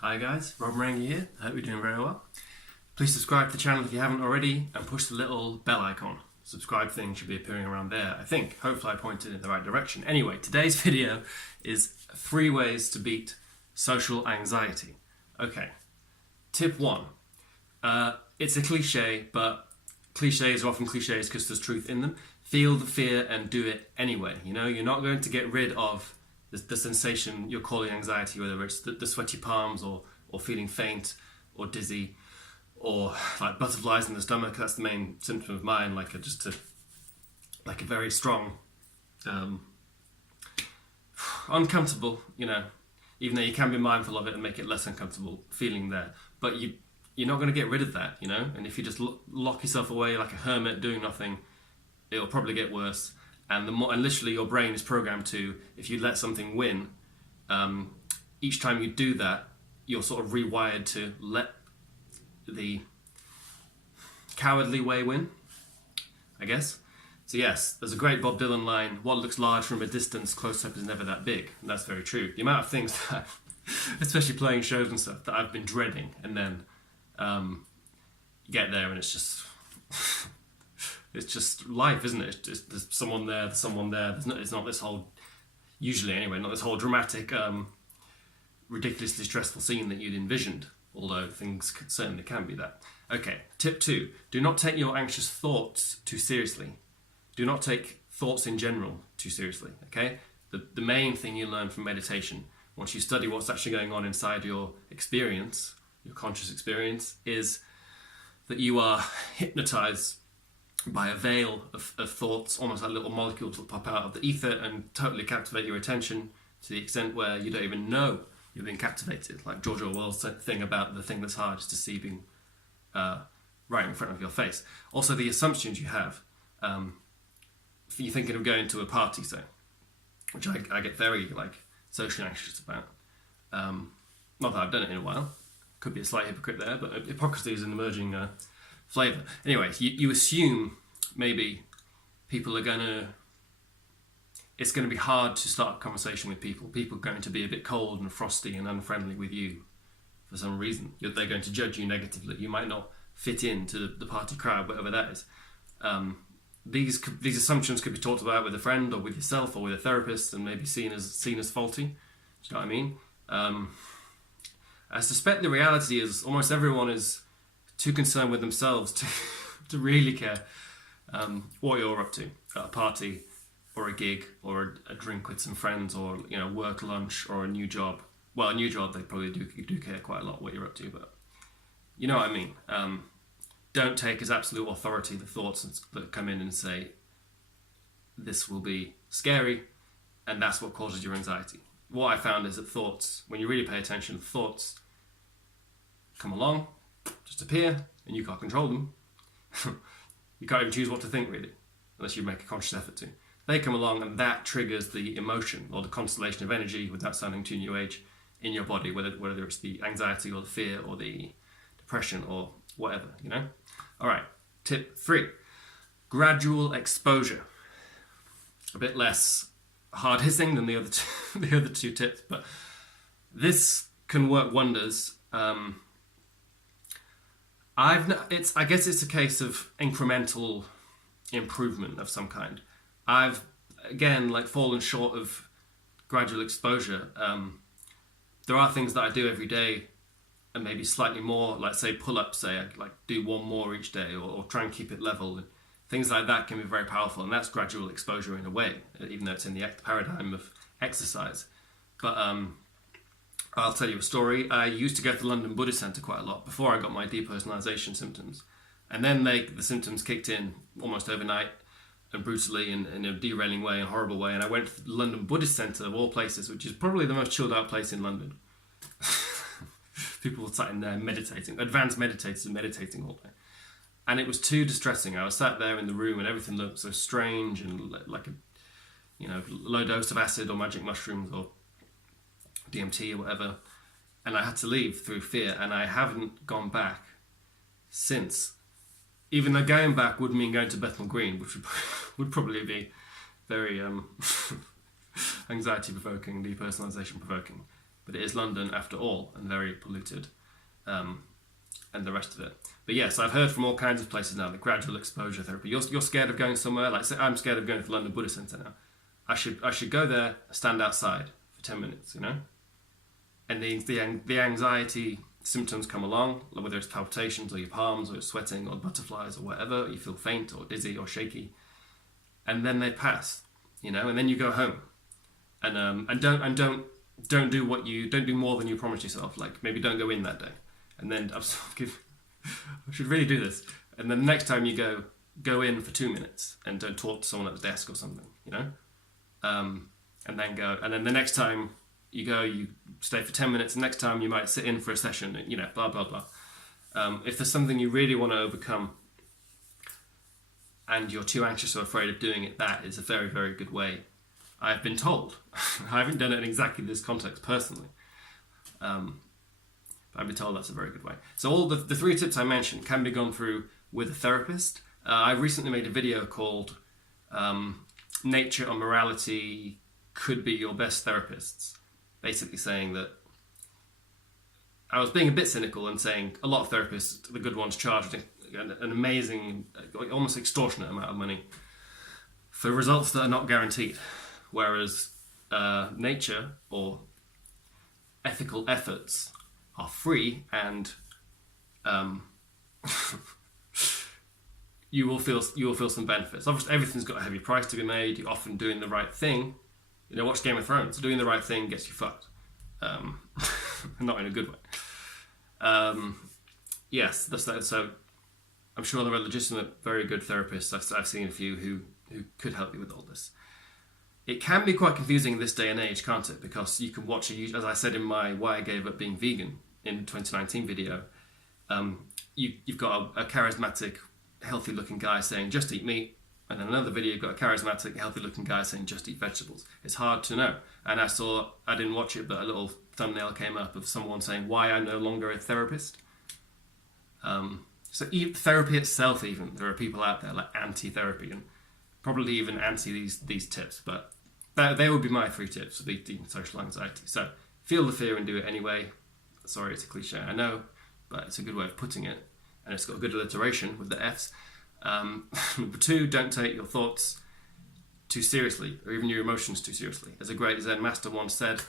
Hi guys, Rob Marenghi here. I hope you're doing very well. Please subscribe to the channel if you haven't already and push the little bell icon. Subscribe thing should be appearing around there, I think. Hopefully I pointed in the right direction. Anyway, today's video is 3 ways to beat social anxiety. Okay, tip 1. It's a cliche, but cliches are often cliches because there's truth in them. Feel the fear and do it anyway. You know, you're not going to get rid of the sensation you're calling anxiety, whether it's the sweaty palms or feeling faint or dizzy or like butterflies in the stomach. That's the main symptom of mine, like a very strong uncomfortable, you know, even though you can be mindful of it and make it less uncomfortable feeling there, but you're not going to get rid of that, you know. And if you just lock yourself away like a hermit doing nothing, it'll probably get worse. And literally your brain is programmed to, if you let something win, each time you do that, you're sort of rewired to let the cowardly way win, I guess. So yes, there's a great Bob Dylan line, what looks large from a distance, close up is never that big. And that's very true. The amount of things that, especially playing shows and stuff, that I've been dreading, and then you get there and it's just... It's just life, isn't it? There's someone there, there's someone there. It's not this whole, usually anyway, not this whole dramatic, ridiculously stressful scene that you'd envisioned, although things certainly can be that. Okay, tip 2. Do not take your anxious thoughts too seriously. Do not take thoughts in general too seriously, okay? The main thing you learn from meditation, once you study what's actually going on inside your experience, your conscious experience, is that you are hypnotized by a veil of thoughts, almost like little molecules that pop out of the ether and totally captivate your attention to the extent where you don't even know you're being captivated. Like George Orwell's thing about the thing that's hard is to see being right in front of your face. Also, the assumptions you have. If you're thinking of going to a party, say, which I get very socially anxious about. Not that I've done it in a while. Could be a slight hypocrite there, but hypocrisy is an emerging flavour. Anyway, you assume maybe people are it's going to be hard to start a conversation with people. People are going to be a bit cold and frosty and unfriendly with you for some reason. They're going to judge you negatively. You might not fit into the party crowd, whatever that is. These assumptions could be talked about with a friend or with yourself or with a therapist and maybe seen as faulty. Do you know what I mean? I suspect the reality is almost everyone is too concerned with themselves to really care what you're up to at a party or a gig or a drink with some friends or, you know, work lunch or a new job. Well, a new job, they probably do care quite a lot what you're up to, but you know what I mean. Don't take as absolute authority the thoughts that come in and say, this will be scary, and that's what causes your anxiety. What I found is that thoughts, when you really pay attention, thoughts come along, just appear, and you can't control them. You can't even choose what to think, really, unless you make a conscious effort to. They come along, and that triggers the emotion or the constellation of energy, without sounding too new age, in your body, whether it's the anxiety or the fear or the depression or whatever, you know? All right, tip 3. Gradual exposure. A bit less hard-hitting than the other two tips, but this can work wonders. I guess it's a case of incremental improvement of some kind. I've again fallen short of gradual exposure. There are things that I do every day, and maybe slightly more, like say pull-ups. Say I do 1 more each day, or try and keep it level. And things like that can be very powerful, and that's gradual exposure in a way, even though it's in the paradigm of exercise. But I'll tell you a story. I used to go to the London Buddhist Centre quite a lot before I got my depersonalisation symptoms. And then the symptoms kicked in almost overnight and brutally in a derailing way, in a horrible way. And I went to the London Buddhist Centre, of all places, which is probably the most chilled out place in London. People were sat in there meditating, advanced meditators and meditating all day. And it was too distressing. I was sat there in the room and everything looked so strange and like a, you know, low dose of acid or magic mushrooms or DMT or whatever, and I had to leave through fear, and I haven't gone back since. Even though going back would mean going to Bethnal Green, which would probably be very anxiety-provoking, depersonalisation-provoking. but it is London after all, and very polluted, and the rest of it. But yes, I've heard from all kinds of places now, the gradual exposure therapy. You're scared of going somewhere, like say I'm scared of going to the London Buddhist Centre now. I should go there, stand outside for 10 minutes, you know? And the anxiety symptoms come along, whether it's palpitations or your palms or sweating or butterflies or whatever, you feel faint or dizzy or shaky, and then they pass, you know, and then you go home, and don't do more than you promised yourself. Like maybe don't go in that day, and then I should really do this. And then the next time you go in for 2 minutes and don't talk to someone at the desk or something, you know, and then the next time you go, you stay for 10 minutes, and next time you might sit in for a session, you know, blah, blah, blah. If there's something you really want to overcome and you're too anxious or afraid of doing it, that is a very, very good way. I've been told. I haven't done it in exactly this context personally. But I've been told that's a very good way. So all the 3 tips I mentioned can be gone through with a therapist. I recently made a video called Nature or Morality Could Be Your Best Therapists. Basically saying that I was being a bit cynical and saying a lot of therapists, the good ones, charge an amazing, almost extortionate amount of money for results that are not guaranteed. Whereas nature or ethical efforts are free, and you will feel some benefits. Obviously, everything's got a heavy price to be made. You're often doing the right thing. You know, watch Game of Thrones. Doing the right thing gets you fucked. Not in a good way. Yes, that's that. So I'm sure there are legitimate, very good therapists. I've seen a few who could help you with all this. It can be quite confusing in this day and age, can't it? Because you can watch as I said in my Why I Gave Up Being Vegan in 2019 video, you've got a charismatic, healthy-looking guy saying, just eat meat. And then another video, you've got a charismatic, healthy-looking guy saying, just eat vegetables. It's hard to know. And I didn't watch it, but a little thumbnail came up of someone saying, why I'm no longer a therapist. So therapy itself, even, there are people out there like anti-therapy and probably even anti these tips. But they would be my 3 tips for beating social anxiety. So feel the fear and do it anyway. Sorry, it's a cliche, I know, but it's a good way of putting it. And it's got a good alliteration with the F's. Number 2, don't take your thoughts too seriously, or even your emotions too seriously. As a great Zen master once said,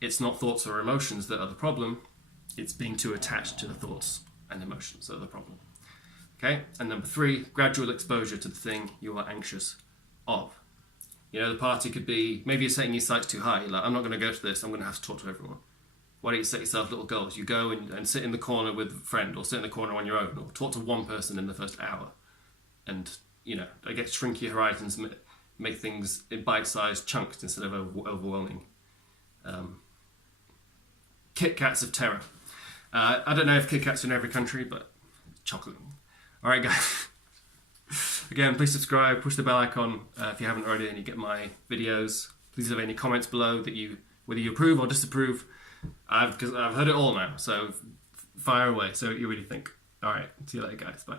it's not thoughts or emotions that are the problem, it's being too attached to the thoughts and emotions that are the problem. Okay, and number 3, gradual exposure to the thing you are anxious of. You know, the party could be, maybe you're setting your sights too high, you're like, I'm not going to go to this, I'm going to have to talk to everyone. Why don't you set yourself little goals? You go and sit in the corner with a friend, or sit in the corner on your own, or talk to one person in the first hour. And, you know, I guess shrink your horizons, make things in bite-sized chunks instead of overwhelming. Kit Kats of terror. I don't know if Kit Kats are in every country, but chocolate. All right, guys. Again, please subscribe, push the bell icon if you haven't already, and you get my videos. Please leave any comments below that whether you approve or disapprove. Because I've heard it all now, so fire away. So what you really think. All right, see you later, guys. Bye.